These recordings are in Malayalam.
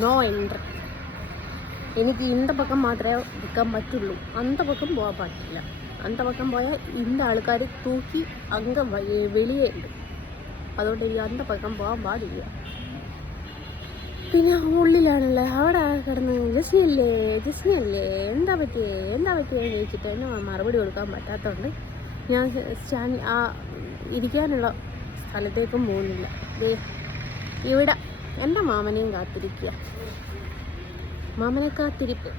No entry. എനിക്ക് இந்த பக்கம் മാത്രമേ നിൽക്കാൻ പറ്റുള്ളൂ, அந்த பக்கம் പോകാൻ പറ്റില്ല. அந்த പക്കം പോയാൽ இந்த ആൾക്കാർ തൂക്കി അങ്ങ് വെളിയേ ഉണ്ട്. അതുകൊണ്ട് എനിക്ക് அந்த പക്കം പോകാൻ പാടില്ല. പിന്നെ ഉള്ളിലാണല്ലേ, അവിടെ കിടന്ന് ജസ്നല്ലേ എന്താ പറ്റിയെന്ന് ചോദിച്ചിട്ട് എന്നെ മറുപടി കൊടുക്കാൻ പറ്റാത്തതുകൊണ്ട് ഞാൻ ഇരിക്കാനുള്ള സ്ഥലത്തേക്കും പോകുന്നില്ല. ഇവിടെ എൻ്റെ മാമനെയും കാത്തിരിക്കുക. മാമനെ കാത്തിരിപ്പ്.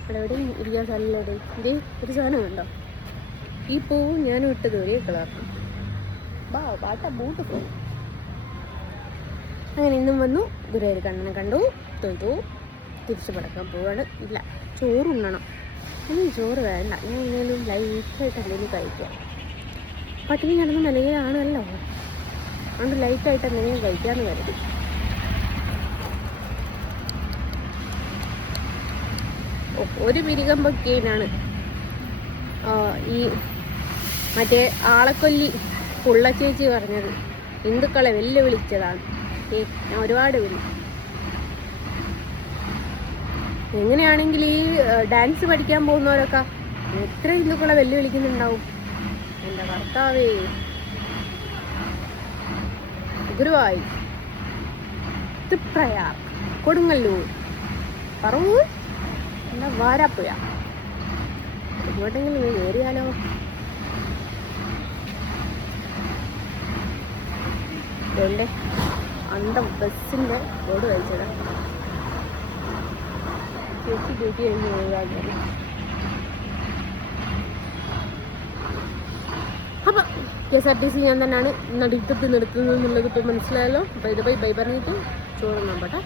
ഇവിടെ എവിടെയും ഇരിക്കാൻ സ്ഥലമില്ലേ? ഇതേ ഒരു സാധനം കണ്ടോ, ഈ പൂവും ഞാനും ഇട്ടത് ഒരേ കളറാണ്. ബാട്ട ബൂട്ട് പോകും. അങ്ങനെ ഇന്നും വന്നു, ഗുരുവായൂർ കണ്ണനെ കണ്ടു, തൊഴുതു, തിരിച്ചു പടക്കാൻ പോവാണ്. ഇല്ല, ചോറുണ്ണണം. എനിക്ക് ചോറ് വേണ്ട, ഞാൻ ഇങ്ങനെ ലൈറ്റായിട്ട് എന്തെങ്കിലും കഴിക്കാം. പട്ടിണി കിടന്ന നിലയിലാണല്ലോ, അതുകൊണ്ട് ലൈറ്റായിട്ട് എന്തെങ്കിലും കഴിക്കാമെന്ന് കരുതി. ഒരു പിരികമ്പൊക്കെയാണ് ഈ മറ്റേ ആളക്കൊല്ലി പുള്ളച്ചേച്ചി പറഞ്ഞത്. ഹിന്ദുക്കളെ വെല്ലുവിളിച്ചതാണ്. ഞാൻ ഒരുപാട് എങ്ങനെയാണെങ്കിൽ ഈ ഡാൻസ് പഠിക്കാൻ പോകുന്നവരൊക്കെ എത്ര ഹിന്ദുക്കളെ വെല്ലുവിളിക്കുന്നുണ്ടാവും. എൻ്റെ ഭർത്താവേ, ഗുരുവായൂർ, തൃപ്രയാർ, കൊടുങ്ങല്ലൂർ, പറവൂർ, എന്താ വാരാപ്പുഴ, എങ്ങോട്ടെങ്കിലും കയറിയാലോ. വേണ്ടേ ബസ്സിൻ്റെ ബോർഡ് കഴിച്ചത് ചേച്ചി ഡ്യൂട്ടി കഴിഞ്ഞ് ഒഴിവാക്കിയത്. അപ്പം KSRTC ഞാൻ തന്നെയാണ് നടുക്കത്ത് നിർത്തുന്നത് എന്നുള്ളത് ഇപ്പോൾ മനസ്സിലായല്ലോ. അപ്പോൾ ഇത് ബൈ പറഞ്ഞിട്ട് ചോറ് നോക്കട്ടെ.